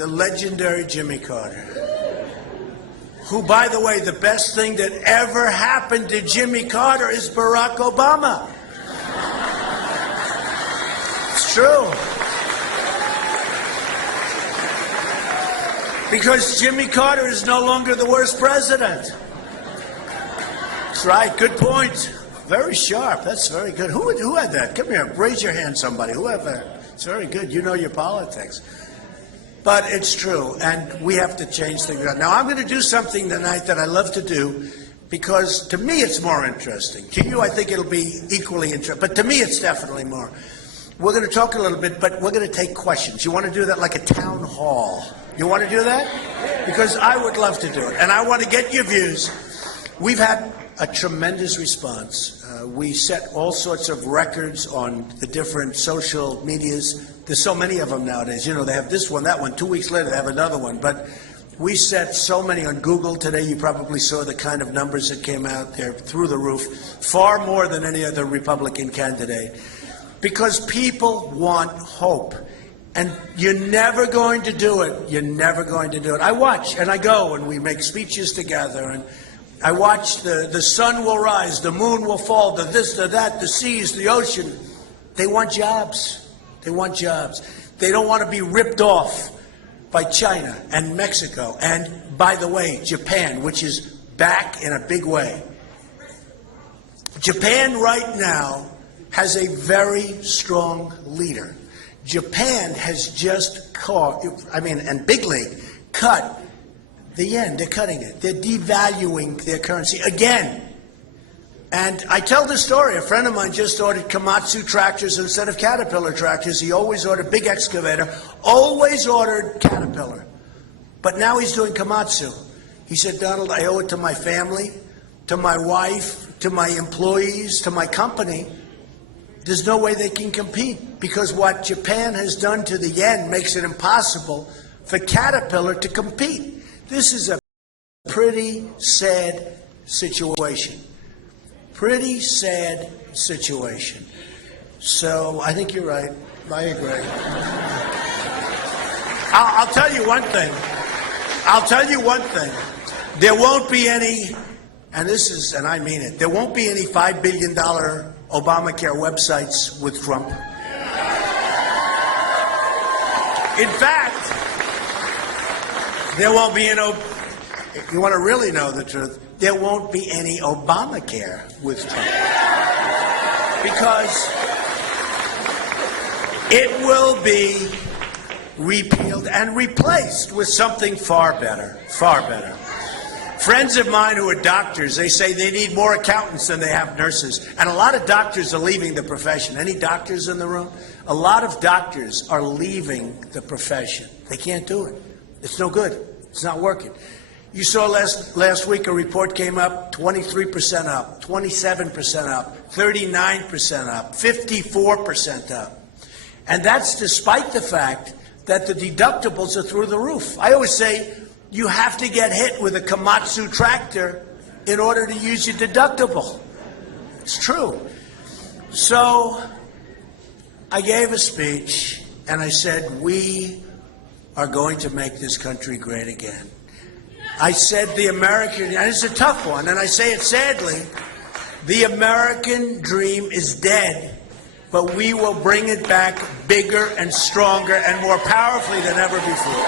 the legendary Jimmy Carter, who, by the way, the best thing that ever happened to Jimmy Carter is Barack Obama. It's true. Because Jimmy Carter is no longer the worst president. That's right, good point. Very sharp, that's very good. Who had that? Come here, raise your hand, somebody. Who had that? It's very good, you know your politics. But it's true, and we have to change things. Now, I'm going to do something tonight that I love to do, because to me it's more interesting. To you, I think it'll be equally interesting, but to me it's definitely more. We're going to talk a little bit, but we're going to take questions. You want to do that like a town hall? You want to do that? Because I would love to do it, and I want to get your views. We've had a tremendous response. We set all sorts of records on the different social medias. There's so many of them nowadays. You know, they have this one, that one. 2 weeks later, they have another one. But we set so many on Google today. You probably saw the kind of numbers that came out there through the roof, far more than any other Republican candidate, because people want hope. And you're never going to do it. You're never going to do it. I watch, and I go, and we make speeches together, and I watch the sun will rise, the moon will fall, the this, the that, the seas, the ocean. They want jobs. They want jobs. They don't want to be ripped off by China and Mexico. And, by the way, Japan, which is back in a big way. Japan right now has a very strong leader. Japan has just caught, and big league, cut the yen. They're cutting it. They're devaluing their currency again. And I tell this story. A friend of mine just ordered Komatsu tractors instead of Caterpillar tractors. He always ordered big excavator, always ordered Caterpillar. But now he's doing Komatsu. He said, Donald, I owe it to my family, to my wife, to my employees, to my company. There's no way they can compete, because what Japan has done to the yen makes it impossible for Caterpillar to compete. This is a pretty sad situation. Pretty sad situation. So I think you're right. I agree. I'll tell you one thing. I'll tell you one thing. There won't be any, and I mean it, there won't be any $5 billion Obamacare websites with Trump. In fact, there won't be if you want to really know the truth, there won't be any Obamacare with Trump. Because it will be repealed and replaced with something far better, far better. Friends of mine who are doctors, they say they need more accountants than they have nurses. And a lot of doctors are leaving the profession. Any doctors in the room? A lot of doctors are leaving the profession. They can't do it. It's no good. It's not working. You saw last week a report came up, 23% up, 27% up, 39% up, 54% up. And that's despite the fact that the deductibles are through the roof. I always say you have to get hit with a Komatsu tractor in order to use your deductible. It's true. So I gave a speech and I said, we are going to make this country great again. I said the American, and it's a tough one, and I say it sadly, the American dream is dead, but we will bring it back bigger and stronger and more powerfully than ever before.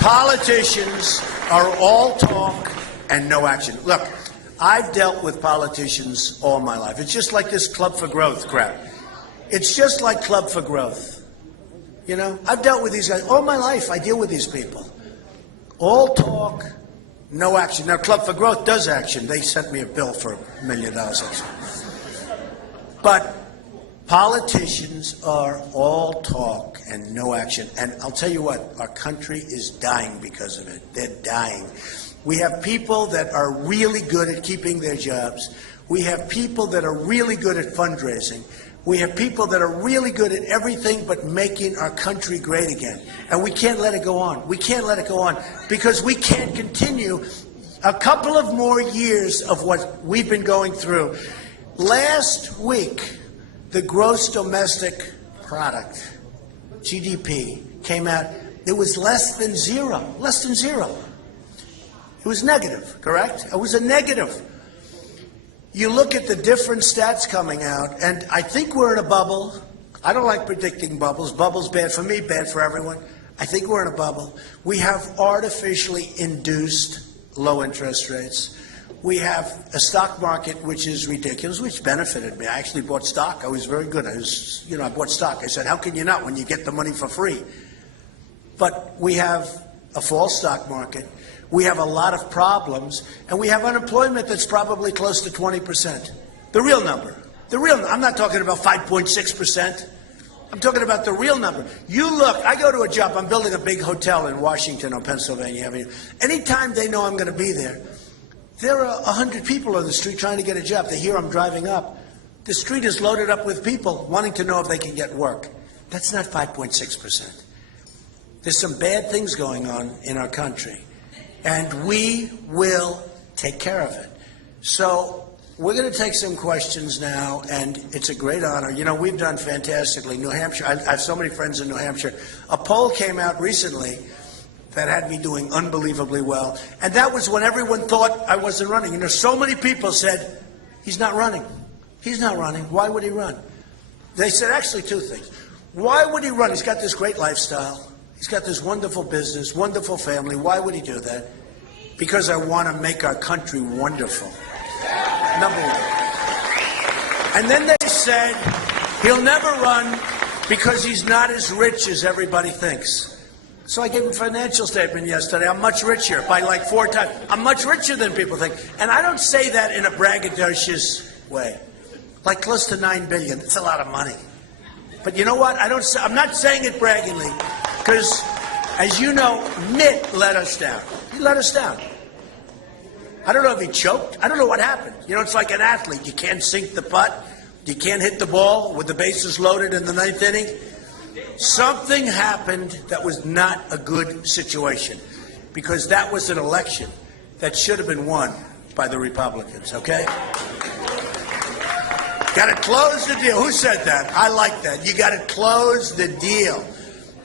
Politicians are all talk and no action. Look, I've dealt with politicians all my life. It's just like this Club for Growth crap. It's just like Club for Growth. You know, I've dealt with these guys all my life. I deal with these people. All talk, no action. Now, Club for Growth does action. They sent me a bill for $1 million. But politicians are all talk and no action. And I'll tell you what, our country is dying because of it. They're dying. We have people that are really good at keeping their jobs. We have people that are really good at fundraising. We have people that are really good at everything but making our country great again. And we can't let it go on. We can't let it go on because we can't continue a couple of more years of what we've been going through. Last week, the gross domestic product, GDP, came out. It was less than zero. Less than zero. It was negative, correct? It was a negative. You look at the different stats coming out, and I think we're in a bubble. I don't like predicting bubbles. Bubbles bad for me, bad for everyone. I think we're in a bubble. We have artificially induced low interest rates. We have a stock market which is ridiculous, which benefited me. I actually bought stock. I was very good. I bought stock. I said, how can you not when you get the money for free? But we have a false stock market. We have a lot of problems, and we have unemployment that's probably close to 20%. The real number. I'm not talking about 5.6%. I'm talking about the real number. You look, I go to a job, I'm building a big hotel in Washington on Pennsylvania Avenue. Anytime they know I'm going to be there are 100 people on the street trying to get a job. They hear I'm driving up. The street is loaded up with people wanting to know if they can get work. That's not 5.6%. There's some bad things going on in our country, and we will take care of it. So we're going to take some questions now, and it's a great honor. You know, we've done fantastically. New Hampshire, I have so many friends in New Hampshire. A poll came out recently that had me doing unbelievably well, and that was when everyone thought I wasn't running. And there's so many people said, he's not running. He's not running. Why would he run? They said actually two things. Why would he run? He's got this great lifestyle. He's got this wonderful business, wonderful family. Why would he do that? Because I want to make our country wonderful. Number one. And then they said he'll never run because he's not as rich as everybody thinks. So I gave him a financial statement yesterday. I'm much richer by like 4 times. I'm much richer than people think. And I don't say that in a braggadocious way. Like close to $9 billion. It's a lot of money. But you know what? I'm not saying it braggingly because, as you know, Mitt let us down. He let us down. I don't know if he choked. I don't know what happened. You know, it's like an athlete. You can't sink the putt. You can't hit the ball with the bases loaded in the 9th inning. Something happened that was not a good situation because that was an election that should have been won by the Republicans, okay? Got to close the deal. Who said that? I like that. You got to close the deal.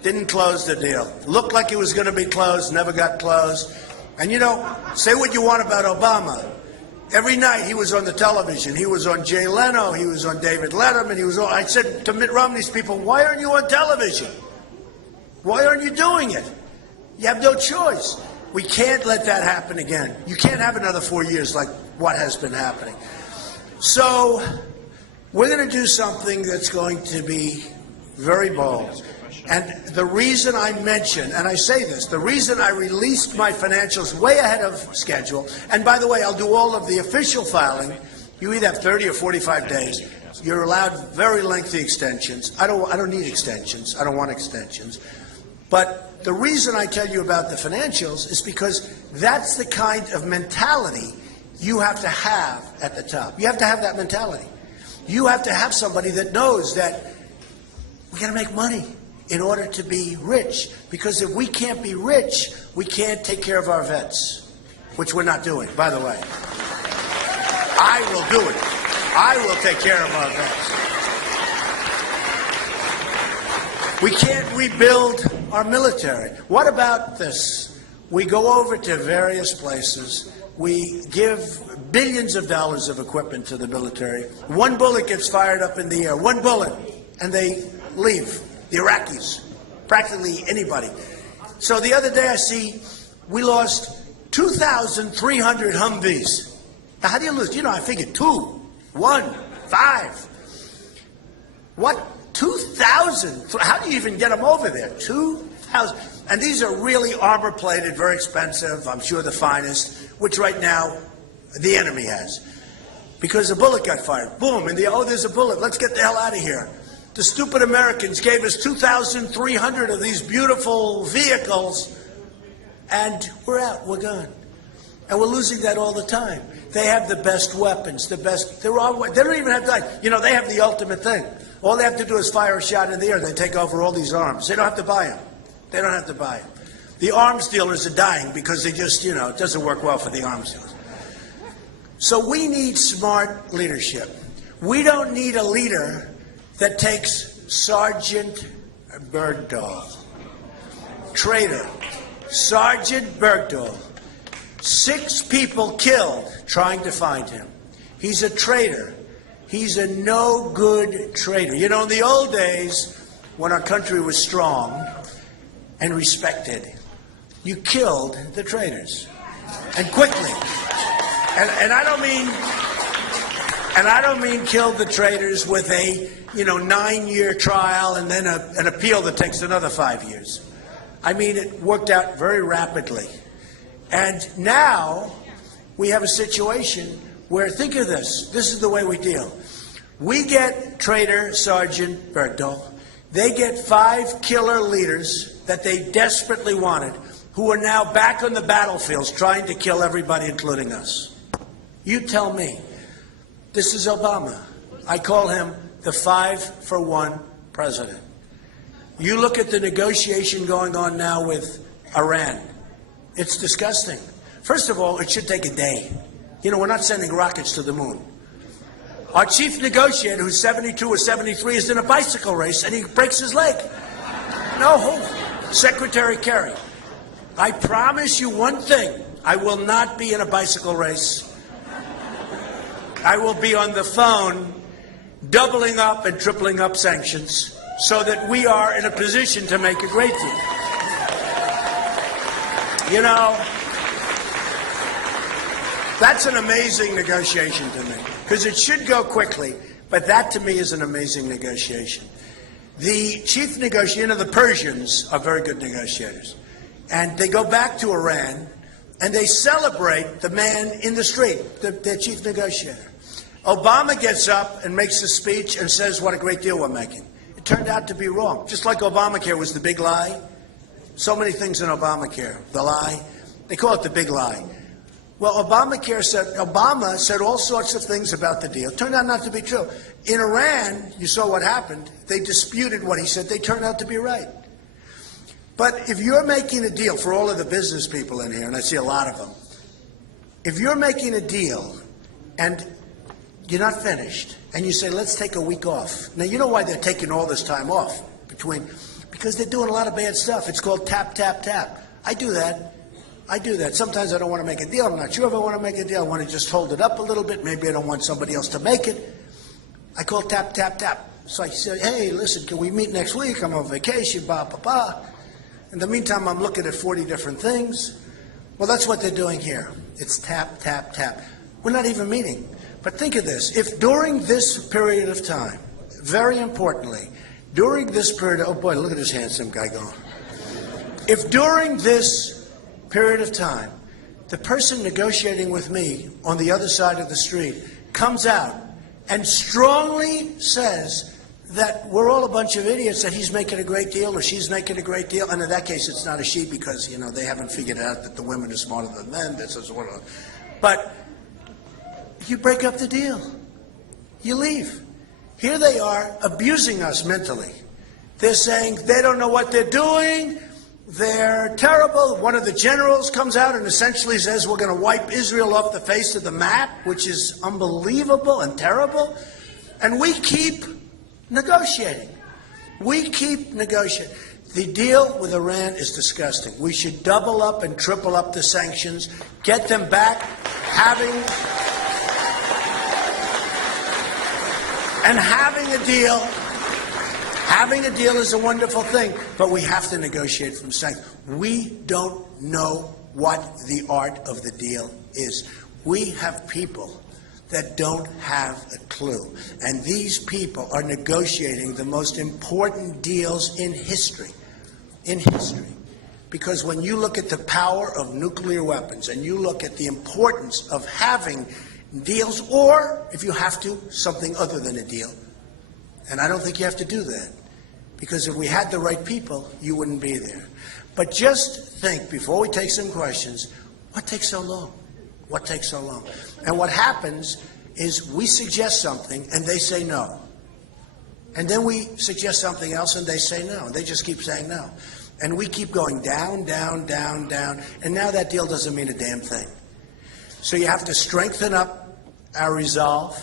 Didn't close the deal. Looked like it was going to be closed, never got closed. And you know, say what you want about Obama. Every night he was on the television. He was on Jay Leno. He was on David Letterman. I said to Mitt Romney's people, why aren't you on television? Why aren't you doing it? You have no choice. We can't let that happen again. You can't have another 4 years like what has been happening. So we're going to do something that's going to be very bold. And the reason I mention, and I say this, the reason I released my financials way ahead of schedule, and by the way, I'll do all of the official filing. You either have 30 or 45 days. You're allowed very lengthy extensions. I don't need extensions. I don't want extensions. But the reason I tell you about the financials is because that's the kind of mentality you have to have at the top. You have to have that mentality. You have to have somebody that knows that we got to make money in order to be rich, because if we can't be rich, we can't take care of our vets, which we're not doing, by the way. I will do it. I will take care of our vets. We can't rebuild our military. What about this? We go over to various places. We give billions of dollars of equipment to the military. One bullet gets fired up in the air, one bullet, and they leave. The Iraqis, practically anybody. So the other day I see we lost 2,300 Humvees. Now, how do you lose? You know, I figured 2, 1, 5. What? 2,000? How do you even get them over there? 2,000. And these are really armor-plated, very expensive, I'm sure the finest, which right now the enemy has. Because a bullet got fired. Boom. And there's a bullet. Let's get the hell out of here. The stupid Americans gave us 2,300 of these beautiful vehicles, and we're out, we're gone. And we're losing that all the time. They have the best weapons, they don't even have to, you know, they have the ultimate thing. All they have to do is fire a shot in the air, they take over all these arms. They don't have to buy them. They don't have to buy them. The arms dealers are dying because they just, you know, it doesn't work well for the arms dealers. So we need smart leadership. We don't need a leader that takes Sergeant Bergdahl, traitor, Sergeant Bergdal. 6 people killed trying to find him. He's a traitor. He's a no-good traitor. You know, in the old days, when our country was strong and respected, you killed the traitors, and quickly. And I don't mean killed the traitors with a 9-year trial and then an appeal that takes another 5 years. I mean, it worked out very rapidly. And now we have a situation where, think of this is the way we deal. We get traitor Sergeant Bergdal. They get 5 killer leaders that they desperately wanted, who are now back on the battlefields trying to kill everybody, including us. You tell me. This is Obama. I call him the 5-for-1 president. You look at the negotiation going on now with Iran. It's disgusting. First of all, it should take a day. You know, we're not sending rockets to the moon. Our chief negotiator, who's 72 or 73, is in a bicycle race, and he breaks his leg. No, Secretary Kerry, I promise you one thing. I will not be in a bicycle race. I will be on the phone doubling up and tripling up sanctions so that we are in a position to make a great deal. You know, that's an amazing negotiation to me, because it should go quickly, but that to me is an amazing negotiation. The chief negotiator, the Persians are very good negotiators, and they go back to Iran and they celebrate the man in the street, their chief negotiator. Obama gets up and makes a speech and says what a great deal we're making. It turned out to be wrong. Just like Obamacare was the big lie. So many things in Obamacare, the lie. They call it the big lie. Well, Obama said all sorts of things about the deal. It turned out not to be true. In Iran, you saw what happened. They disputed what he said. They turned out to be right. But if you're making a deal, for all of the business people in here, and I see a lot of them, if you're making a deal and you're not finished, and you say, let's take a week off. Now, you know why they're taking all this time off? Because they're doing a lot of bad stuff. It's called tap, tap, tap. I do that. Sometimes I don't want to make a deal. I'm not sure if I want to make a deal. I want to just hold it up a little bit. Maybe I don't want somebody else to make it. I call tap, tap, tap. So I say, hey, listen, can we meet next week? I'm on vacation, blah, blah, blah. In the meantime, I'm looking at 40 different things. Well, that's what they're doing here. It's tap, tap, tap. We're not even meeting. But think of this. If during this period of time, very importantly, during this period, oh boy, look at this handsome guy going. If during this period of time, the person negotiating with me on the other side of the street comes out and strongly says that we're all a bunch of idiots, that he's making a great deal or she's making a great deal, and in that case it's not a she because, they haven't figured out that the women are smarter than men, but you break up the deal. You leave. Here they are abusing us mentally. They're saying they don't know what they're doing. They're terrible. One of the generals comes out and essentially says we're going to wipe Israel off the face of the map, which is unbelievable and terrible. And we keep negotiating. We keep negotiating. The deal with Iran is disgusting. We should double up and triple up the sanctions, get them back having a deal is a wonderful thing, but we have to negotiate from sanctions. We don't know what the art of the deal is. We have people that don't have a clue, and these people are negotiating the most important deals in history. Because when you look at the power of nuclear weapons and you look at the importance of having deals, or if you have to, something other than a deal. And I don't think you have to do that, because if we had the right people, you wouldn't be there. But just think, before we take some questions, what takes so long? What takes so long? And what happens is we suggest something and they say no. And then we suggest something else and they say no. And they just keep saying no. And we keep going down, down, down, down. And now that deal doesn't mean a damn thing. So you have to strengthen up our resolve.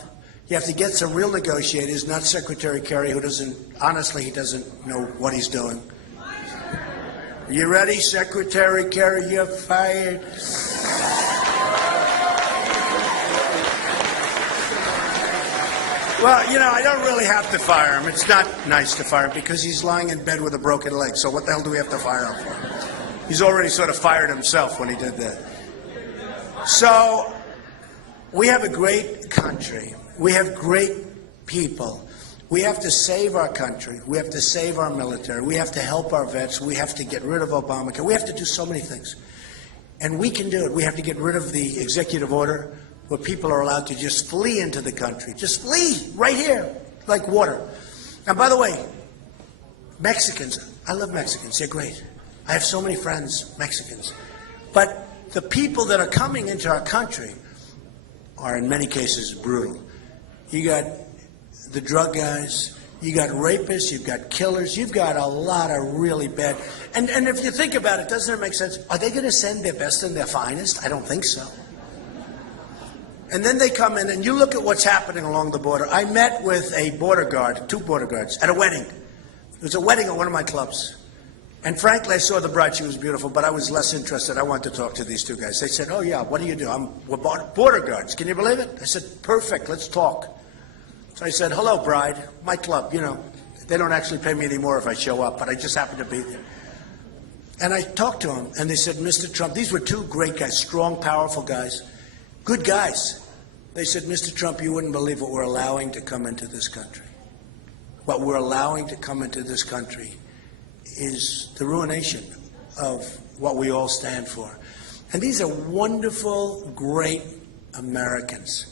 You have to get some real negotiators, not Secretary Kerry, who doesn't, honestly, he doesn't know what he's doing. Are you ready, Secretary Kerry? You're fired. Well, you know, I don't really have to fire him. It's not nice to fire him because he's lying in bed with a broken leg. So what the hell do we have to fire him for? He's already sort of fired himself when he did that. So we have a great country. We have great people. We have to save our country. We have to save our military. We have to help our vets. We have to get rid of Obamacare. We have to do so many things. And we can do it. We have to get rid of the executive order where people are allowed to just flee into the country. Just flee right here, like water. And by the way, Mexicans, I love Mexicans. They're great. I have so many friends, Mexicans. But the people that are coming into our country are in many cases brutal. You got the drug guys, you got rapists, you've got killers, you've got a lot of really bad. And if you think about it, doesn't it make sense? Are they going to send their best and their finest? I don't think so. And then they come in, and you look at what's happening along the border. I met with a border guard, 2 border guards, at a wedding. It was a wedding at one of my clubs. And frankly, I saw the bride. She was beautiful, but I was less interested. I wanted to talk to these 2 guys. They said, oh, yeah, what do you do? We're border guards. Can you believe it? I said, perfect, let's talk. So I said, hello, bride, my club. You know, they don't actually pay me anymore if I show up, but I just happen to be there. And I talked to them, and they said, Mr. Trump, these were 2 great guys, strong, powerful guys, good guys. They said, Mr. Trump, you wouldn't believe what we're allowing to come into this country. What we're allowing to come into this country is the ruination of what we all stand for. And these are wonderful, great Americans.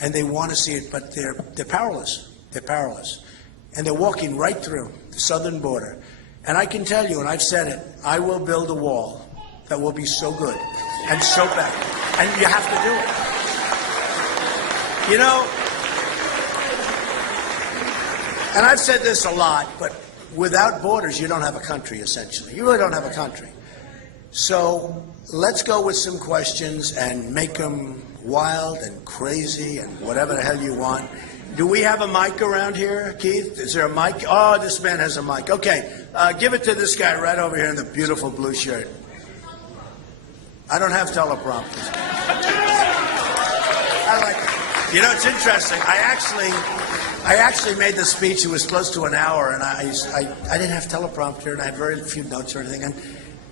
And they want to see it, but they're powerless. They're powerless. And they're walking right through the southern border. And I can tell you, and I've said it, I will build a wall that will be so good and so bad. And you have to do it. You know, and I've said this a lot, but without borders, you don't have a country, essentially. You really don't have a country. So let's go with some questions and make them wild and crazy and whatever the hell you want. Do we have a mic around here, Keith? Is there a mic? Oh, this man has a mic. Okay, give it to this guy right over here in the beautiful blue shirt. I don't have teleprompters. I like it. You know, it's interesting. I actually made the speech. It was close to an hour, and I didn't have teleprompter, and I had very few notes or anything. And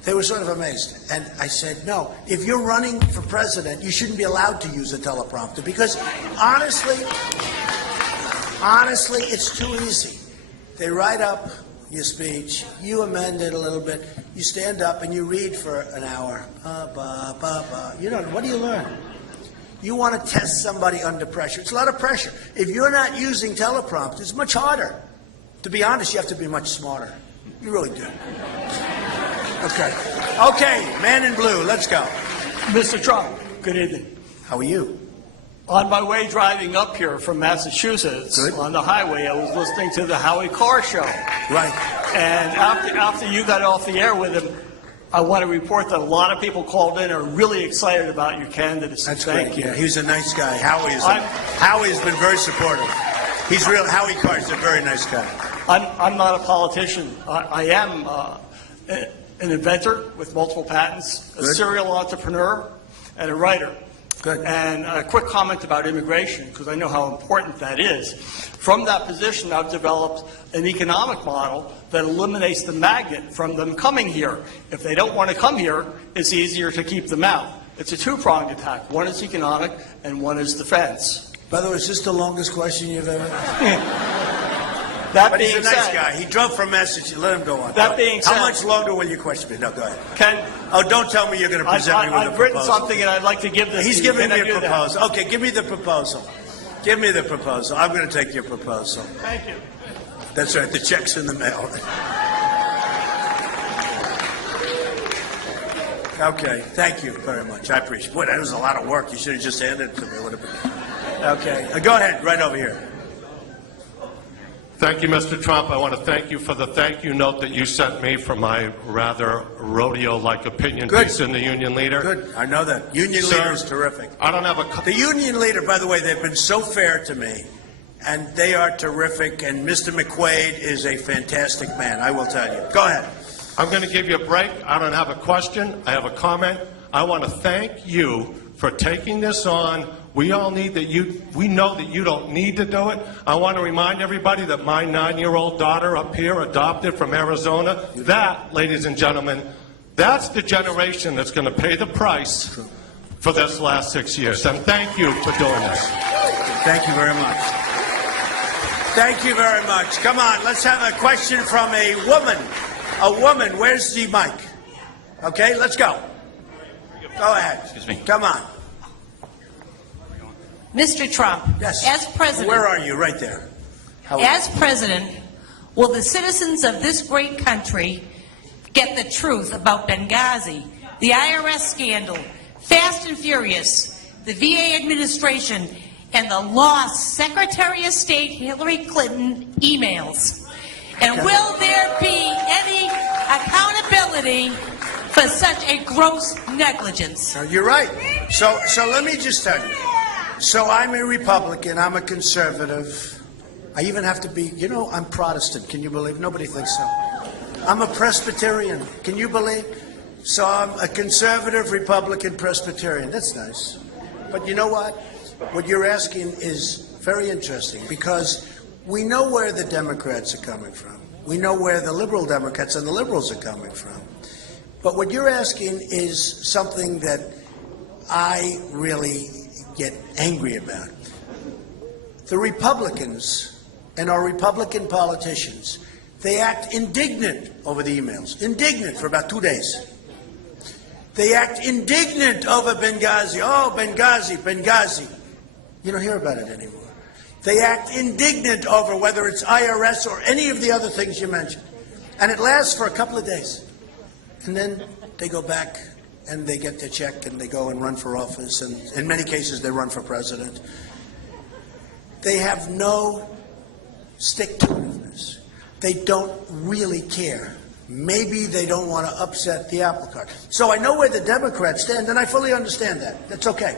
they were sort of amazed. And I said, no, if you're running for president, you shouldn't be allowed to use a teleprompter because honestly, it's too easy. They write up your speech, you amend it a little bit, you stand up and you read for an hour. You know, what do you learn? You want to test somebody under pressure. It's a lot of pressure. If you're not using teleprompter, it's much harder. To be honest, you have to be much smarter. You really do. Okay, man in blue, let's go. Mr. Trump, good evening. How are you? On my way driving up here from Massachusetts, on the highway, I was listening to the Howie Carr show. Right. And after you got off the air with him, I want to report that a lot of people called in and are really excited about your candidacy. That's Thank great. you. Yeah, he's a nice guy. Howie's been very supportive. He's real. Howie Carr's a very nice guy. I'm not a politician. I am an inventor with multiple patents, a serial entrepreneur, and a writer. Good. And a quick comment about immigration, because I know how important that is. From that position, I've developed an economic model that eliminates the magnet from them coming here. If they don't want to come here, it's easier to keep them out. It's a 2-pronged attack. One is economic, and one is defense. By the way, is this the longest question you've ever But he's a nice guy. He drove from Massachusetts. Let him go on. That being said, how much longer will your question be? No, go ahead. Don't tell me you're going to present me with a proposal. I've written something, and I'd like to give this. He's giving me a proposal. Okay, give me the proposal. Give me the proposal. I'm going to take your proposal. Thank you. That's right. The check's in the mail. Okay. Thank you very much. I appreciate it. Boy, that was a lot of work. You should have just handed it to me. Okay. Go ahead. Right over here. Thank you, Mr. Trump. I want to thank you for the thank you note that you sent me for my rather rodeo-like opinion piece in the Union Leader. Good. I know that. Union Sir, Leader is terrific. I don't have The Union Leader, by the way, they've been so fair to me, and they are terrific, and Mr. McQuaid is a fantastic man, I will tell you. Go ahead. I'm going to give you a break. I don't have a question. I have a comment. I want to thank you for taking this on. We all need that we know that you don't need to do it. I want to remind everybody that my 9-year-old daughter up here, adopted from Arizona, that, ladies and gentlemen, that's the generation that's going to pay the price for this last 6 years. And thank you for doing this. Thank you very much. Thank you very much. Come on, let's have a question from a woman. A woman, where's the mic? Okay, let's go. Go ahead. Excuse me. Come on. Mr. Trump, Yes. as president, Where are you? Right there. as president, will the citizens of this great country get the truth about Benghazi, the IRS scandal, Fast and Furious, the VA administration, and the lost Secretary of State Hillary Clinton emails? And will there be any accountability for such a gross negligence? No, you're right. So let me just tell you. So I'm a Republican. I'm a conservative. I even have to be, I'm Protestant. Can you believe? Nobody thinks so. I'm a Presbyterian. Can you believe? So I'm a conservative Republican Presbyterian. That's nice. But you know what? What you're asking is very interesting because we know where the Democrats are coming from. We know where the liberal Democrats and the liberals are coming from. But what you're asking is something that I really get angry about. The Republicans and our Republican politicians, they act indignant over the emails. Indignant for about 2 days. They act indignant over Benghazi. Oh, Benghazi, Benghazi. You don't hear about it anymore. They act indignant over whether it's IRS or any of the other things you mentioned. And it lasts for a couple of days. And then they go back and they get their check and they go and run for office. And in many cases, they run for president. They have no stick-to-itiveness. They don't really care. Maybe they don't want to upset the apple cart. So I know where the Democrats stand, and I fully understand that. That's okay.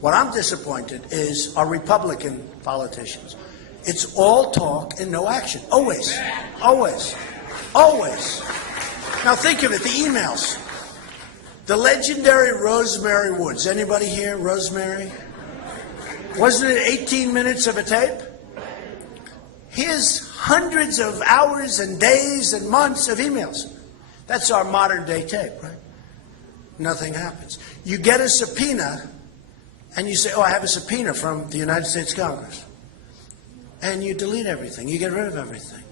What I'm disappointed is our Republican politicians. It's all talk and no action. Always. Always. Always. Now think of it, the emails. The legendary Rosemary Woods. Anybody here, Rosemary? Wasn't it 18 minutes of a tape? Here's hundreds of hours and days and months of emails. That's our modern day tape, right? Nothing happens. You get a subpoena and you say, oh, I have a subpoena from the United States Congress. And you delete everything. You get rid of everything.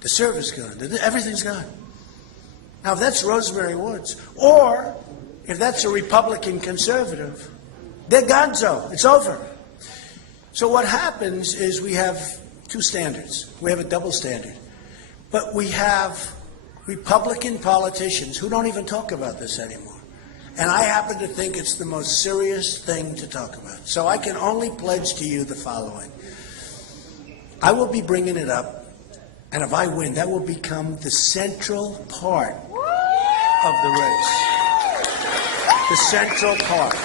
The server's gone. Everything's gone. Now, if that's Rosemary Woods, or if that's a Republican conservative, they're gonzo. It's over. So what happens is we have two standards. We have a double standard. But we have Republican politicians who don't even talk about this anymore. And I happen to think it's the most serious thing to talk about. So I can only pledge to you the following. I will be bringing it up, and if I win, that will become the central part of the race. The central part.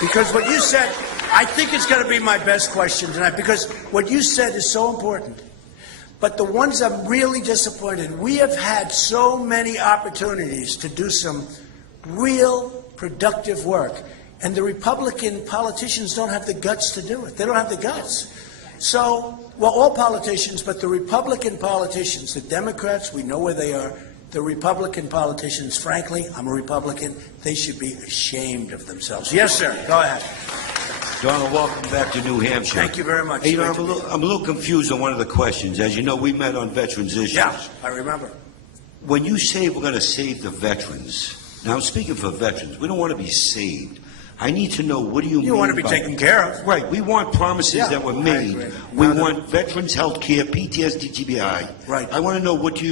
Because what you said, I think it's going to be my best question tonight, because what you said is so important. But the ones I'm really disappointed, we have had so many opportunities to do some real productive work, and the Republican politicians don't have the guts to do it. They don't have the guts. So, well, all politicians, but the Republican politicians, the Democrats, we know where they are. The Republican politicians, frankly, I'm a Republican, they should be ashamed of themselves. Yes, sir. Go ahead. Donald, welcome back to New Hampshire. Thank you very much. Hey, I'm a little confused on one of the questions. As you know, we met on veterans issues. Yeah, I remember. When you say we're going to save the veterans, now I'm speaking for veterans, we don't want to be saved. I need to know, what do you mean? You want to be taken care of. Right. We want promises that were made. We want veterans health care, PTSD, TBI. Right. I want to know what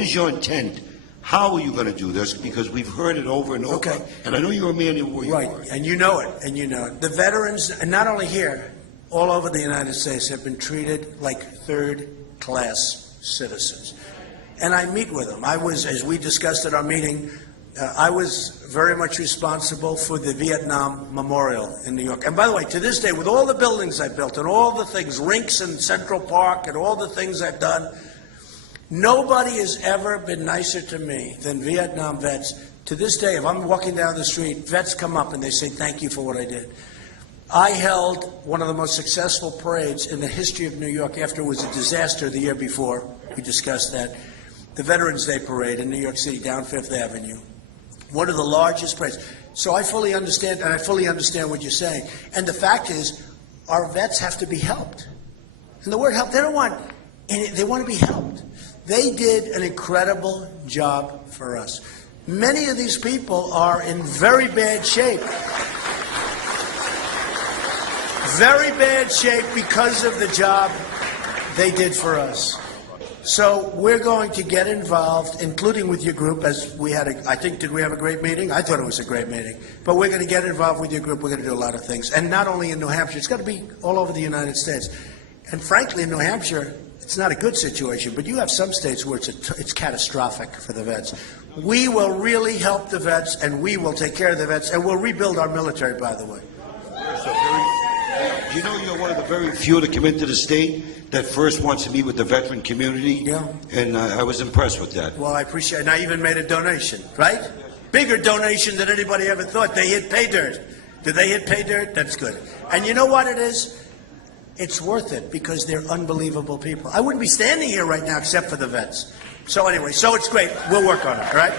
is your intent? How are you going to do this? Because we've heard it over and over. Okay. And I know you're a man who Right, and you know it, and you know it. The veterans, and not only here, all over the United States have been treated like third-class citizens. And I meet with them. I was, as we discussed at our meeting, I was very much responsible for the Vietnam Memorial in New York. And by the way, to this day, with all the buildings I built and all the things, rinks in Central Park and all the things I've done, nobody has ever been nicer to me than Vietnam vets. To this day, if I'm walking down the street, vets come up and they say, thank you for what I did. I held one of the most successful parades in the history of New York after it was a disaster the year before. We discussed that. The Veterans Day Parade in New York City, down Fifth Avenue. One of the largest parades. So I fully understand, and I fully understand what you're saying. And the fact is, our vets have to be helped. And the word help, they don't want, they want to be helped. They did an incredible job for us. Many of these people are in very bad shape. Very bad shape because of the job they did for us. So we're going to get involved, including with your group, as we had I think, did we have a great meeting? I thought it was a great meeting. But we're going to get involved with your group. We're going to do a lot of things. And not only in New Hampshire, it's got to be all over the United States. And frankly, in New Hampshire, it's not a good situation, but you have some states where it's catastrophic for the vets. We will really help the vets, and we will take care of the vets, and we'll rebuild our military, by the way. You know, you're one of the very few to come into the state that first wants to meet with the veteran community. Yeah. And I was impressed with that. Well, I appreciate it. And I even made a donation, right? Bigger donation than anybody ever thought. They hit pay dirt. Did they hit pay dirt? That's good. And you know what it is? It's worth it because they're unbelievable people. I wouldn't be standing here right now except for the vets. So anyway, so it's great. We'll work on it, all right?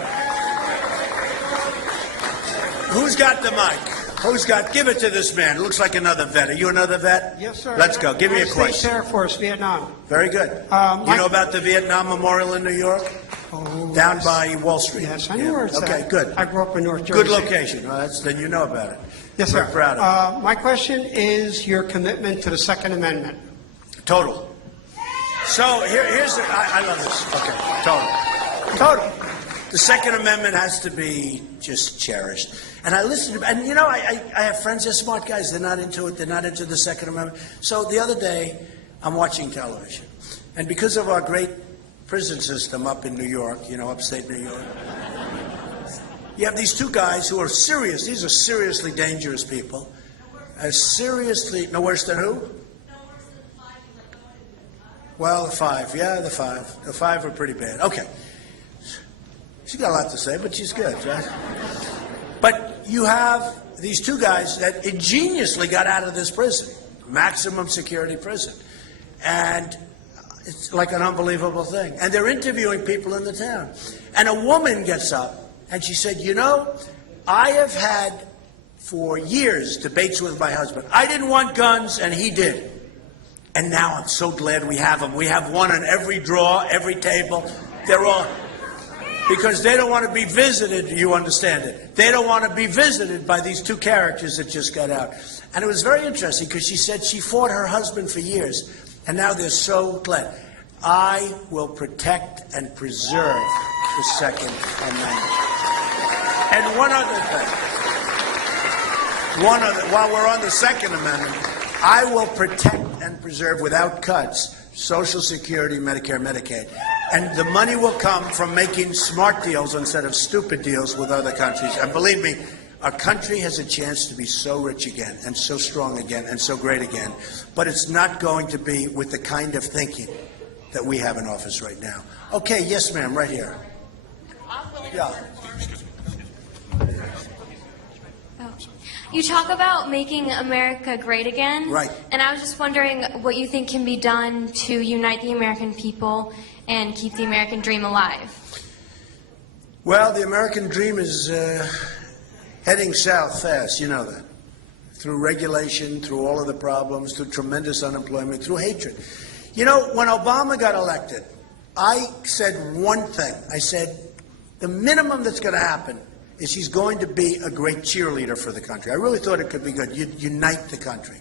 Who's got the mic? Give it to this man. Looks like another vet. Are you another vet? Yes, sir. Let's go. Give me a United States question. Air Force, Vietnam. Very good. You know about the Vietnam Memorial in New York? Oh, Down yes. by Wall Street. Yes, I know where it's Okay, at. good. I grew up in North Jersey. Good location. Well, then you know about it. Yes, We're sir. proud of My question is your commitment to the Second Amendment. it. Total. So here's the, I love this. Okay, total. The Second Amendment has to be just cherished. And I listen to, and you know, I have friends, they're smart guys. They're not into it. They're not into the Second Amendment. So the other day, I'm watching television. And because of our great prison system up in New York, you know, upstate New York, you have these two guys who are serious. These are seriously dangerous people. Seriously, no worse than who? Well, the five. Yeah, the five. The five are pretty bad. Okay. She's got a lot to say, but she's good, right? But you have these two guys that ingeniously got out of this prison, maximum security prison. And it's like an unbelievable thing. And they're interviewing people in the town. And a woman gets up and she said, you know, I have had for years debates with my husband. I didn't want guns and he did. And now I'm so glad we have them. We have one on every drawer, every table. They're all... Because they don't want to be visited, you understand it. They don't want to be visited by these two characters that just got out. And it was very interesting because she said she fought her husband for years, and now they're so glad. I will protect and preserve the Second Amendment. And one other thing. While we're on the Second Amendment, I will protect and preserve without cuts Social Security, Medicare, Medicaid. And the money will come from making smart deals instead of stupid deals with other countries. And believe me, our country has a chance to be so rich again and so strong again and so great again. But it's not going to be with the kind of thinking that we have in office right now. Okay, yes, ma'am, right here. Yeah. You talk about making America great again. Right. And I was just wondering what you think can be done to unite the American people and keep the American dream alive. Well, the American dream is heading south fast, you know that. Through regulation, through all of the problems, through tremendous unemployment, through hatred. You know, when Obama got elected, I said one thing. I said, the minimum that's going to happen is he's going to be a great cheerleader for the country. I really thought it could be good. You'd unite the country.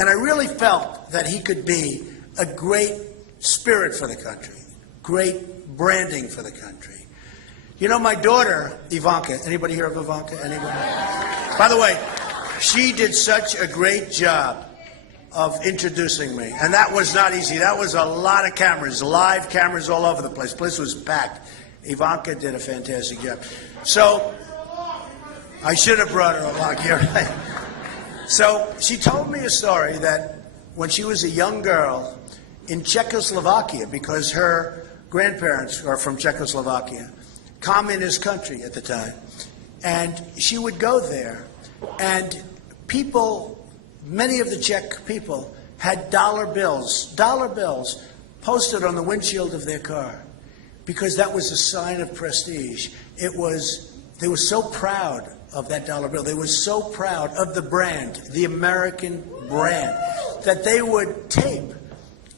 And I really felt that he could be a great spirit for the country, great branding for the country. You know, my daughter, Ivanka, anybody hear of Ivanka? Anybody? By the way, she did such a great job of introducing me. And that was not easy. That was a lot of cameras, live cameras all over the place. The place was packed. Ivanka did a fantastic job. So I should have brought her along here. So she told me a story that when she was a young girl in Czechoslovakia, because her grandparents are from Czechoslovakia, communist country at the time, and she would go there, and people, many of the Czech people, had dollar bills posted on the windshield of their car, because that was a sign of prestige. They were so proud of that dollar bill. They were so proud of the brand, the American brand, that they would tape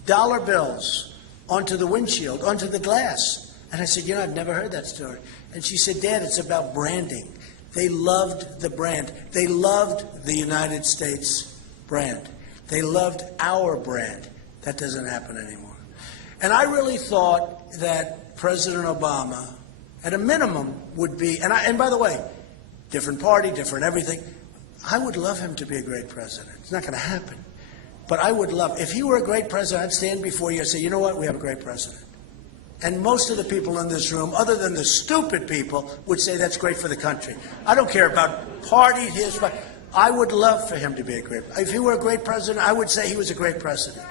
dollar bills onto the windshield, onto the glass. And I said, you know, I've never heard that story. And she said, Dad, it's about branding. They loved the brand. They loved the United States brand. They loved our brand. That doesn't happen anymore. And I really thought that President Obama, at a minimum, would be, and by the way, different party, different everything. I would love him to be a great president. It's not going to happen. But I would love, if he were a great president, I'd stand before you and say, you know what, we have a great president. And most of the people in this room, other than the stupid people, would say that's great for the country. I don't care about party, but I would love for him to be a great, if he were a great president, I would say he was a great president.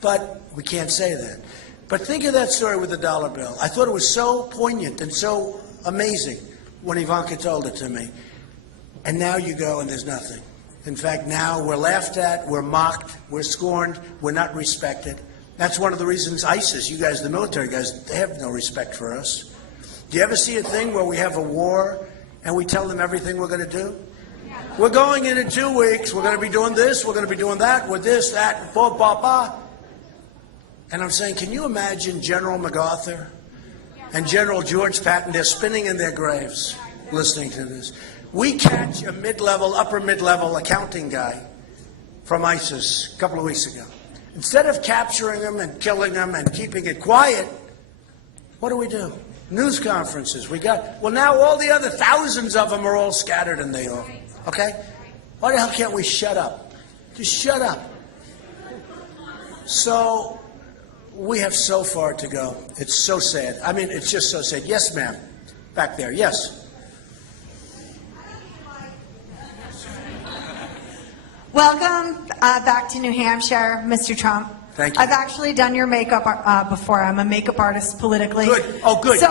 But we can't say that. But think of that story with the dollar bill. I thought it was so poignant and so amazing when Ivanka told it to me. And now you go and there's nothing. In fact, now we're laughed at, we're mocked, we're scorned, we're not respected. That's one of the reasons ISIS, you guys, the military guys, they have no respect for us. Do you ever see a thing where we have a war and we tell them everything we're going to do? We're going in 2 weeks, we're going to be doing this, we're going to be doing that, with this, that, blah, blah, blah. And I'm saying, can you imagine General MacArthur and General George Patton? They're spinning in their graves listening to this. We catch a mid-level, upper mid-level accounting guy from ISIS a couple of weeks ago. Instead of capturing him and killing him and keeping it quiet, what do? News conferences. Well, now all the other thousands of them are all scattered in New York. Okay? Why the hell can't we shut up? Just shut up. So we have so far to go. It's so sad. I mean, it's just so sad. Yes, ma'am. Back there. Yes. Welcome back to New Hampshire, Mr. Trump. Thank you. I've actually done your makeup before. I'm a makeup artist politically. Good. Oh, good. So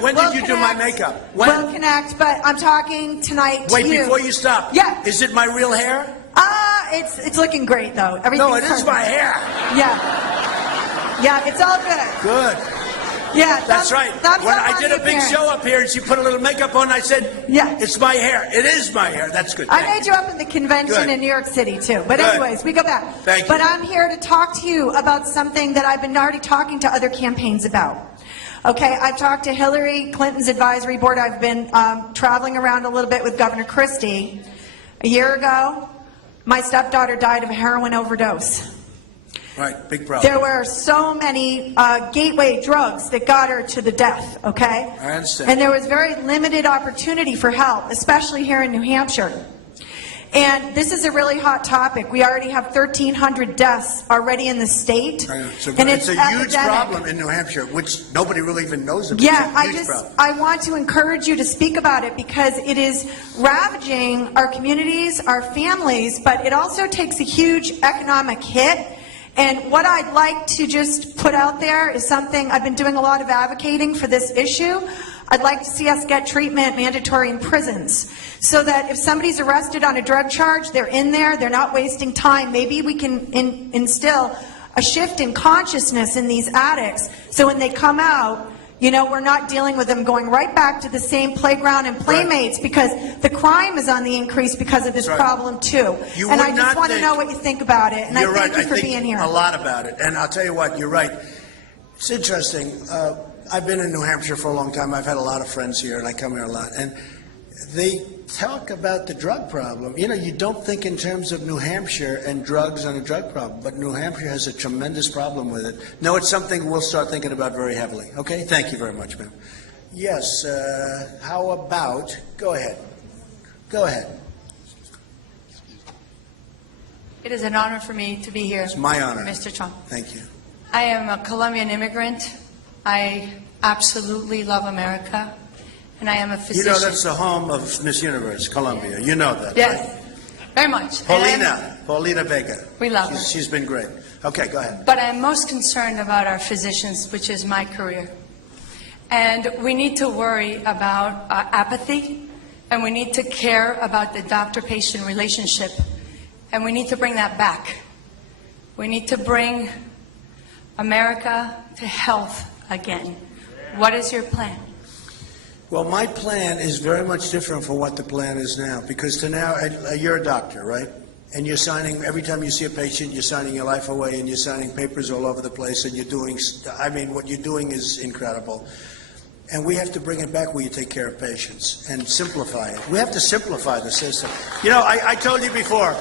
when did you do my makeup? When? We'll connect, but I'm talking tonight to Wait, you. before you stop. Yeah. Is it my real hair? It's looking great, though. No, it is my hair. Yeah. Yeah, it's all good. Good. Yeah. That's right. When I did a big show up here and she put a little makeup on, I said, yeah, it's my hair. It is my hair. That's good. I made you up in the convention in New York City, too. But anyways, we go back. Thank you. But I'm here to talk to you about something that I've been already talking to other campaigns about. Okay, I've talked to Hillary Clinton's advisory board. I've been traveling around a little bit with Governor Christie. A year ago, my stepdaughter died of a heroin overdose. Right, big problem. There were so many gateway drugs that got her to the death, okay? I understand. And there was very limited opportunity for help, especially here in New Hampshire. And this is a really hot topic. We already have 1,300 deaths already in the state. It's a and huge epidemic. problem in New Hampshire, which nobody really even knows about. Yeah, Problem. I want to encourage you to speak about it because it is ravaging our communities, our families, but it also takes a huge economic hit. And what I'd like to just put out there is something, I've been doing a lot of advocating for this issue. I'd like to see us get treatment mandatory in prisons so that if somebody's arrested on a drug charge, they're in there, they're not wasting time. Maybe we can instill a shift in consciousness in these addicts so when they come out, you know, we're not dealing with them going right back to the same playground and playmates because the crime is on the increase because of this problem too. And I just want to know what you think about it. And I thank you for being here. A lot about it. And I'll tell you what, you're right. It's interesting. I've been in New Hampshire for a long time. I've had a lot of friends here and I come here a lot. And they talk about the drug problem. You know, you don't think in terms of New Hampshire and drugs and a drug problem, but New Hampshire has a tremendous problem with it. No, it's something we'll start thinking about very heavily. Okay? Thank you very much, ma'am. Yes, how about, go ahead. Go ahead. It is an honor for me to be here. It's my honor. Mr. Trump. Thank you. I am a Colombian immigrant. I absolutely love America, and I am a You physician. know that's the home of Miss Universe, Colombia. You know that, right? Yes, very much. And I am- Paulina Vega. We love her. She's been great. Okay, go ahead. But I'm most concerned about our physicians, which is my career. And we need to worry about apathy, and we need to care about the doctor-patient relationship, and we need to bring that back. We need to bring America to health again. What is your plan? Well, my plan is very much different from what the plan is now, because to now, you're a doctor, right? And you're signing, every time you see a patient, you're signing your life away, and you're signing papers all over the place, and you're doing, I mean, what you're doing is incredible. And we have to bring it back where you take care of patients and simplify it. We have to simplify the system. You know, I told you before,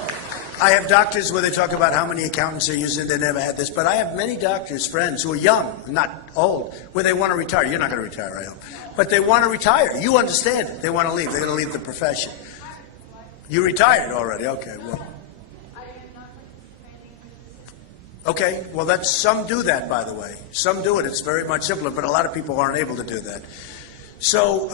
I have doctors where they talk about how many accountants they're using, they never had this, but I have many doctors, friends, who are young, not old, where they want to retire. You're not going to retire, I hope. But they want to retire. You understand it. They want to leave. They're going to leave the profession. You retired already. Okay, well. Okay, well, that's, some do that, by the way. Some do it. It's very much simpler, but a lot of people aren't able to do that. So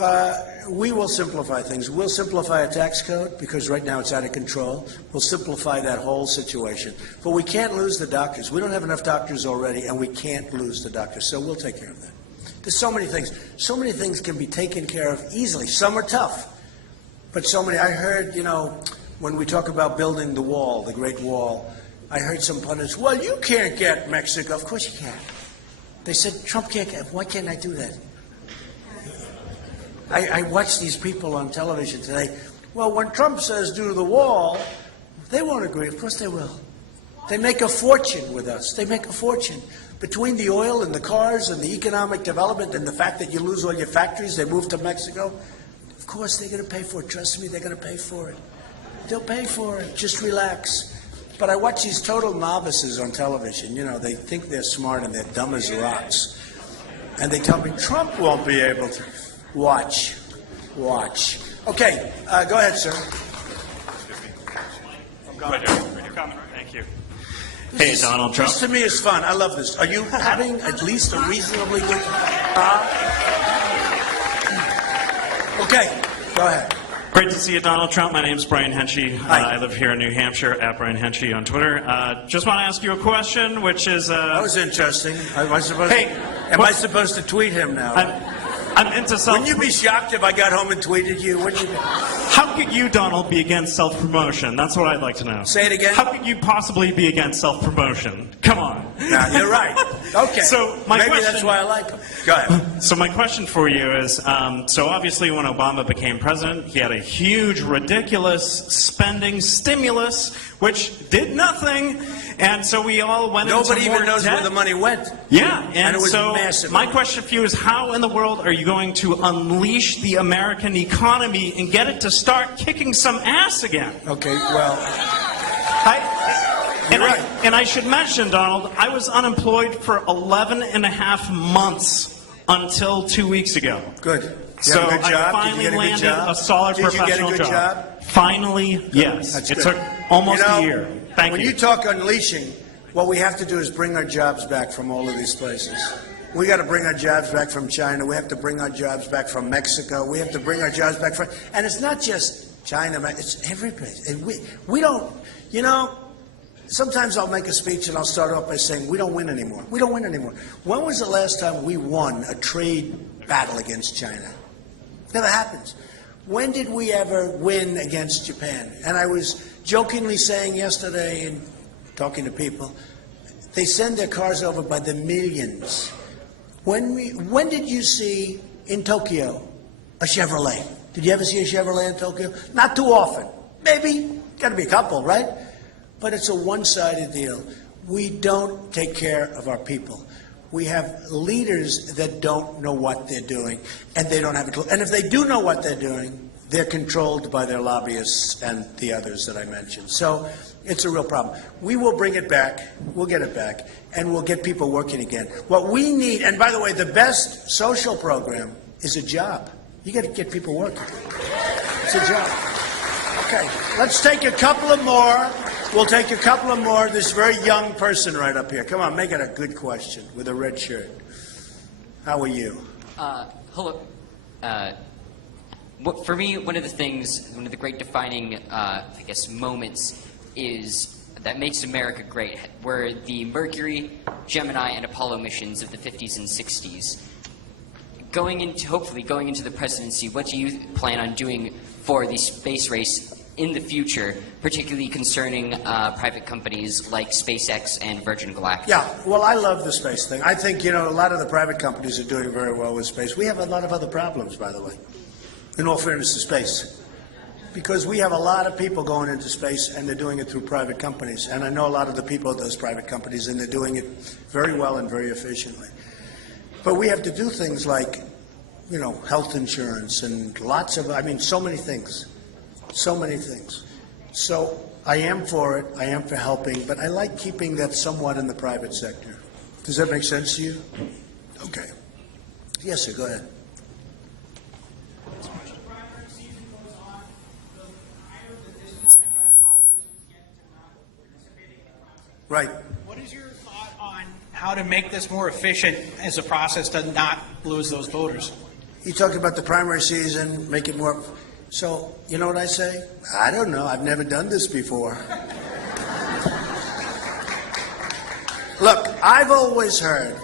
we will simplify things. We'll simplify a tax code because right now it's out of control. We'll simplify that whole situation. But we can't lose the doctors. We don't have enough doctors already, and we can't lose the doctors. So we'll take care of that. There's so many things. So many things can be taken care of easily. Some are tough, but so many. I heard, you know, when we talk about building the wall, the Great Wall, I heard some pundits, well, you can't get Mexico. Of course you can. They said, Trump can't get, why can't I do that? I watched these people on television today. Well, when Trump says do the wall, they won't agree. Of course they will. They make a fortune with us. They make a fortune. Between the oil and the cars and the economic development and the fact that you lose all your factories, they move to Mexico. Of course they're going to pay for it. Trust me, they're going to pay for it. They'll pay for it. Just relax. But I watch these total novices on television. You know, they think they're smart and they're dumb as rocks. And they tell me Trump won't be able to. Watch. Watch. Okay, go ahead, sir. Thank you. Hey, Donald Trump. This to me is fun. I love this. Are you having at least a reasonably good Okay, go ahead. Great to see you, Donald Trump. My name's Brian Henshey. Hi. I live here in New Hampshire, at Brian Henshey on Twitter. Just want to ask you a question, which is... That was interesting. Am I supposed to tweet him now? I'm into self... Wouldn't you be shocked if I got home and tweeted you? Wouldn't you? How could you, Donald, be against self-promotion? That's what I'd like to know. Say it again? How could you possibly be against self-promotion? Come on. No, you're right. Okay. So my Maybe question, that's why I like him. Go ahead. So my question for you is, so obviously when Obama became president, he had a huge, ridiculous spending stimulus, which did nothing, and so we all went into more Nobody even knows debt. where the money went. Yeah, And it was so massive. my question for you is, how in the world are you going to unleash the American economy and get it to start kicking some ass again? Okay, well, And I should mention, Donald, I was unemployed for 11 and a half months until 2 weeks ago. good. You So have a good I job? finally Did you get a good landed job? a solid Did you professional get a good job? Finally, yes. That's It good. took almost You know, a year. Thank when you. you talk unleashing, what we have to do is bring our jobs back from all of these places. We got to bring our jobs back from China. We have to bring our jobs back from Mexico. We have to bring our jobs back from, and it's not just China, it's every place. And we don't, you know, sometimes I'll make a speech and I'll start off by saying we don't win anymore. We don't win anymore. When was the last time we won a trade battle against China? Never happens. When did we ever win against Japan? And I was jokingly saying yesterday and talking to people, they send their cars over by the millions. When did you see in Tokyo a Chevrolet? Did you ever see a Chevrolet in Tokyo? Not too often. Maybe. Got to be a couple, right? But it's a one-sided deal. We don't take care of our people. We have leaders that don't know what they're doing, and they don't have a clue. And if they do know what they're doing, they're controlled by their lobbyists and the others that I mentioned. So it's a real problem. We will bring it back. We'll get it back, and we'll get people working again. What we need, and by the way, the best social program is a job. You got to get people working. It's a job. Okay, let's take a couple of more. We'll take a couple of more. This very young person right up here. Come on, make it a good question with a red shirt. How are you? Hello. For me, one of the great defining, moments that makes America great were the Mercury, Gemini, and Apollo missions of the 50s and 60s. Hopefully going into the presidency, what do you plan on doing for the space race in the future, particularly concerning private companies like SpaceX and Virgin Galactic? Yeah, well, I love the space thing. I think, a lot of the private companies are doing very well with space. We have a lot of other problems, by the way, in all fairness to space. Because we have a lot of people going into space, and they're doing it through private companies. And I know a lot of the people at those private companies, and they're doing it very well and very efficiently. But we have to do things like, health insurance and so many things. So many things. So I am for it. I am for helping. But I like keeping that somewhat in the private sector. Does that make sense to you? Okay. Yes, sir. Go ahead. Right. What is your thought on how to make this more efficient as a process to not lose those voters? You talked about the primary season, make it more. So, you know what I say? I don't know. I've never done this before. Look, I've always heard,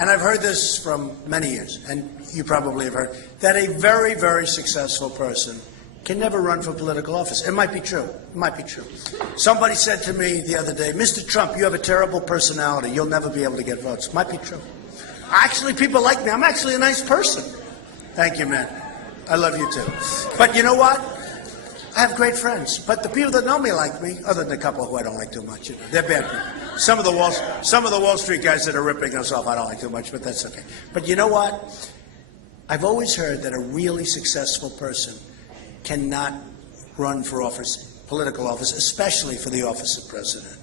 and I've heard this from many years, and you probably have heard, that a very, very successful person can never run for political office. It might be true. It might be true. Somebody said to me the other day, Mr. Trump, you have a terrible personality. You'll never be able to get votes. Might be true. Actually, people like me. I'm actually a nice person. Thank you, man. I love you too. But you know what? I have great friends. But the people that know me like me, other than a couple who I don't like too much, they're bad people. Some of the Wall Street guys that are ripping us off, I don't like too much, but that's okay. But you know what? I've always heard that a really successful person cannot run for office, political office, especially for the office of president.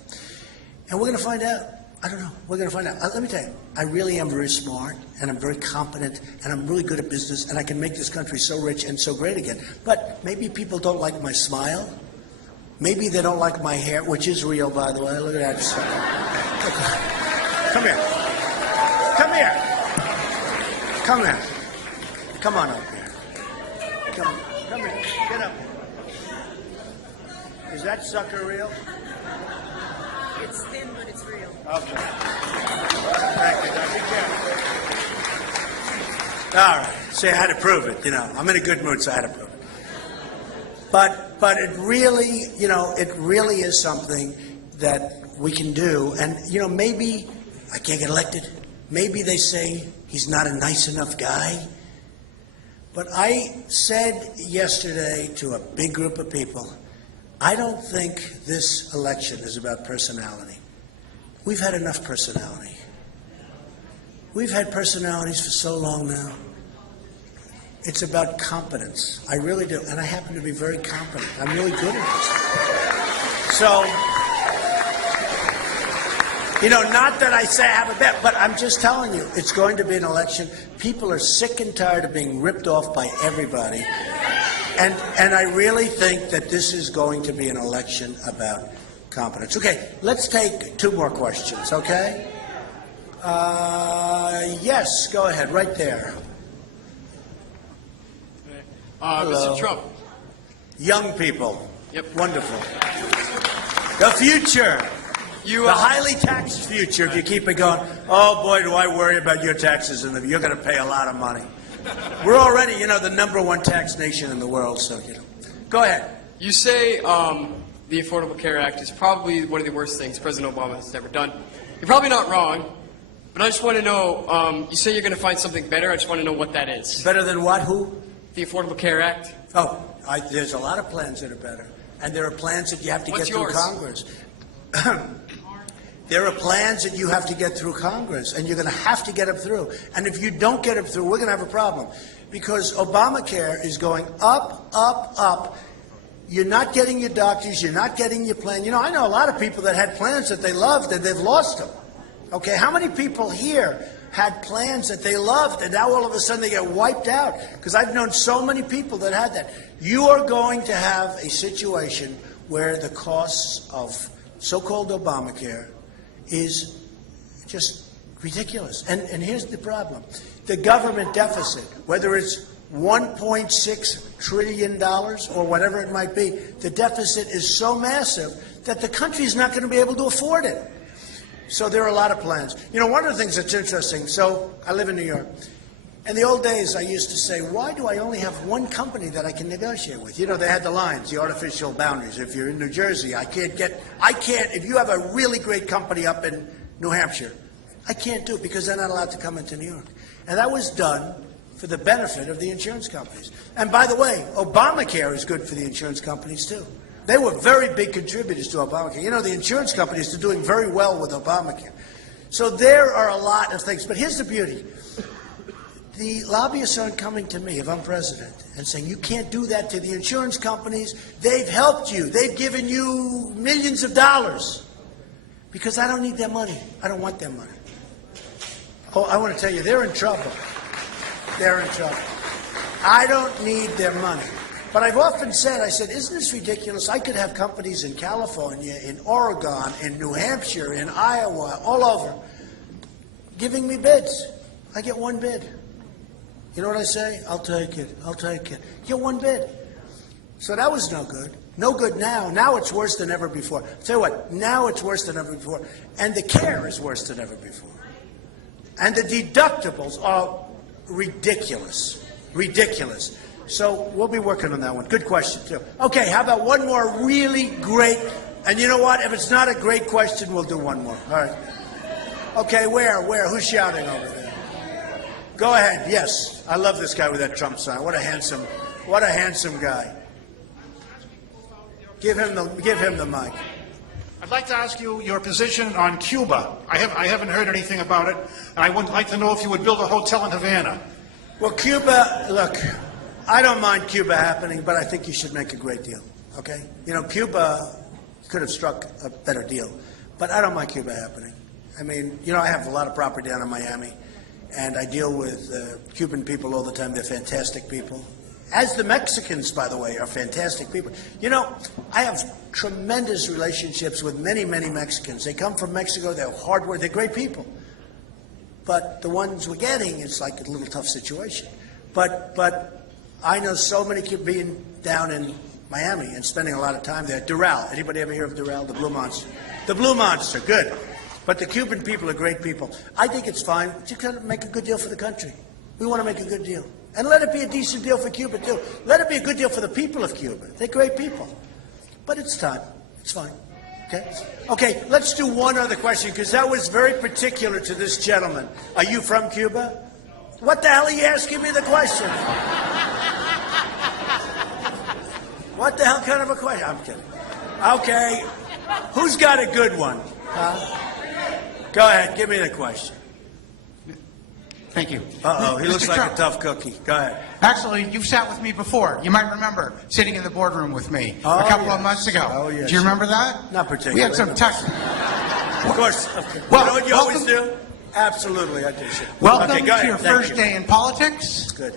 And we're going to find out. I don't know. We're going to find out. Let me tell you, I really am very smart, and I'm very competent, and I'm really good at business, and I can make this country so rich and so great again. But maybe people don't like my smile. Maybe they don't like my hair, which is real, by the way. Look at that. Come here. Come here. Come here. Come on up here. Come here. Get up. Is that sucker real? It's thin, but it's real. Okay. Thank you, Doc. Be careful. All right. See, I had to prove it. I'm in a good mood, so I had to prove it. But it really, it really is something that we can do. And, maybe I can't get elected. Maybe they say he's not a nice enough guy. But I said yesterday to a big group of people, I don't think this election is about personality. We've had enough personality. We've had personalities for so long now. It's about competence. I really do. And I happen to be very competent. I'm really good at this. So, not that I say I have a bet, but I'm just telling you, it's going to be an election. People are sick and tired of being ripped off by everybody. And I really think that this is going to be an election about competence. Okay, let's take two more questions, okay? Yes, go ahead, right there. Mr. Trump. Young people. Yep. Wonderful. The future. The highly taxed future, if you keep it going. Oh, boy, do I worry about your taxes. You're going to pay a lot of money. We're already, the number one tax nation in the world, so, Go ahead. You say the Affordable Care Act is probably one of the worst things President Obama has ever done. You're probably not wrong, but I just want to know, you say you're going to find something better. I just want to know what that is. Better than what? Who? The Affordable Care Act. Oh, there's a lot of plans that are better. And there are plans that you have to get through Congress. There are plans that you have to get through Congress, and you're going to have to get them through. And if you don't get them through, we're going to have a problem. Because Obamacare is going up, up, up. You're not getting your doctors. You're not getting your plan. I know a lot of people that had plans that they loved, and they've lost them. Okay, how many people here had plans that they loved, and now all of a sudden they get wiped out? Because I've known so many people that had that. You are going to have a situation where the costs of so-called Obamacare, is just ridiculous. And here's the problem. The government deficit, whether it's $1.6 trillion or whatever it might be, the deficit is so massive that the country is not going to be able to afford it. So there are a lot of plans. You know, one of the things that's interesting, so I live in New York. In the old days, I used to say, why do I only have one company that I can negotiate with? You know, they had the lines, the artificial boundaries. If you're in New Jersey, if you have a really great company up in New Hampshire, I can't do it because they're not allowed to come into New York. And that was done for the benefit of the insurance companies. And by the way, Obamacare is good for the insurance companies too. They were very big contributors to Obamacare. You know, the insurance companies are doing very well with Obamacare. So there are a lot of things. But here's the beauty. The lobbyists aren't coming to me if I'm president and saying, you can't do that to the insurance companies. They've helped you. They've given you millions of dollars. Because I don't need their money. I don't want their money. Oh, I want to tell you, they're in trouble. They're in trouble. I don't need their money. But I've often said, I said, isn't this ridiculous? I could have companies in California, in Oregon, in New Hampshire, in Iowa, all over, giving me bids. I get one bid. You know what I say? I'll take it. I'll take it. Get one bid. So that was no good. No good now. Now it's worse than ever before. I'll tell you what, now it's worse than ever before. And the care is worse than ever before. And the deductibles are ridiculous. Ridiculous. So we'll be working on that one. Good question, too. Okay, how about one more really great, and you know what? If it's not a great question, we'll do one more. All right. Okay, where? Who's shouting over there? Go ahead. Yes. I love this guy with that Trump sign. What a handsome guy. Give him the mic. I'd like to ask you your position on Cuba. I haven't heard anything about it, and I would like to know if you would build a hotel in Havana. Well, Cuba, look, I don't mind Cuba happening, but I think you should make a great deal, okay? You know, Cuba could have struck a better deal, but I don't mind Cuba happening. I mean, you know, I have a lot of property down in Miami, and I deal with Cuban people all the time. They're fantastic people. As the Mexicans, by the way, are fantastic people. You know, I have tremendous relationships with many, many Mexicans. They come from Mexico. They're hard work. They're great people. But the ones we're getting, it's like a little tough situation. But I know so many Cubans being down in Miami and spending a lot of time there. Doral. Anybody ever hear of Doral, the Blue Monster? The Blue Monster, good. But the Cuban people are great people. I think it's fine. Just got to make a good deal for the country. We want to make a good deal. And let it be a decent deal for Cuba, too. Let it be a good deal for the people of Cuba. They're great people. But it's time. It's fine. Okay? Okay, let's do one other question, because that was very particular to this gentleman. Are you from Cuba? What the hell are you asking me the question? What the hell kind of a question? I'm kidding. Okay. Who's got a good one? Go ahead. Give me the question. Thank you. Uh-oh, he looks Mr. like Trump. a tough cookie. Go ahead. Actually, you've sat with me before. You might remember sitting in the boardroom with me a couple of months ago. Oh, yes. Do you remember that? Not particularly. We had some technical. Of course. Okay. Well, you know what you always do? Absolutely, I do. Welcome okay, go ahead. to your first day in politics. Good.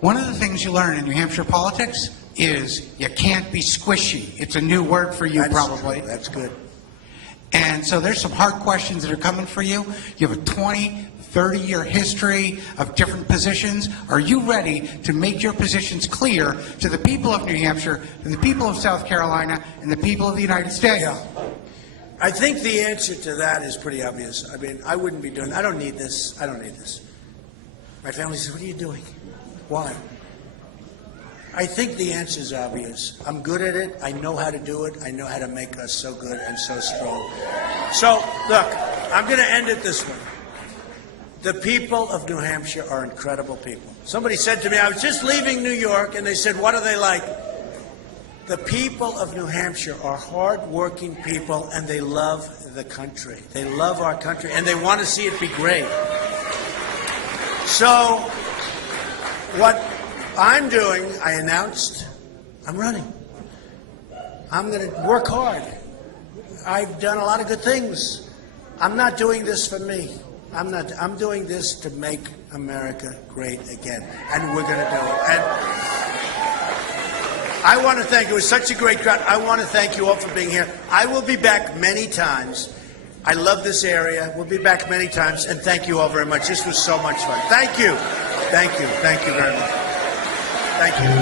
One of the things you learn in New Hampshire politics is you can't be squishy. It's a new word for you, probably. True. That's good. And so there's some hard questions that are coming for you. You have a 20, 30-year history of different positions. Are you ready to make your positions clear to the people of New Hampshire, to the people of South Carolina, and the people of the United States? Yeah. I think the answer to that is pretty obvious. I mean, I wouldn't be doing, I don't need this. I don't need this. My family says, what are you doing? Why? I think the answer is obvious. I'm good at it. I know how to do it. I know how to make us so good and so strong. So, look, I'm going to end it this way. The people of New Hampshire are incredible people. Somebody said to me, I was just leaving New York, and they said, what are they like? The people of New Hampshire are hard-working people, and they love the country. They love our country, and they want to see it be great. So, what I'm doing, I announced, I'm running. I'm going to work hard. I've done a lot of good things. I'm not doing this for me. I'm doing this to make America great again. And we're going to do it. And I want to thank you. It was such a great crowd. I want to thank you all for being here. I will be back many times. I love this area. We'll be back many times, and thank you all very much. This was so much fun. Thank you. Thank you. Thank you very much. Thank you.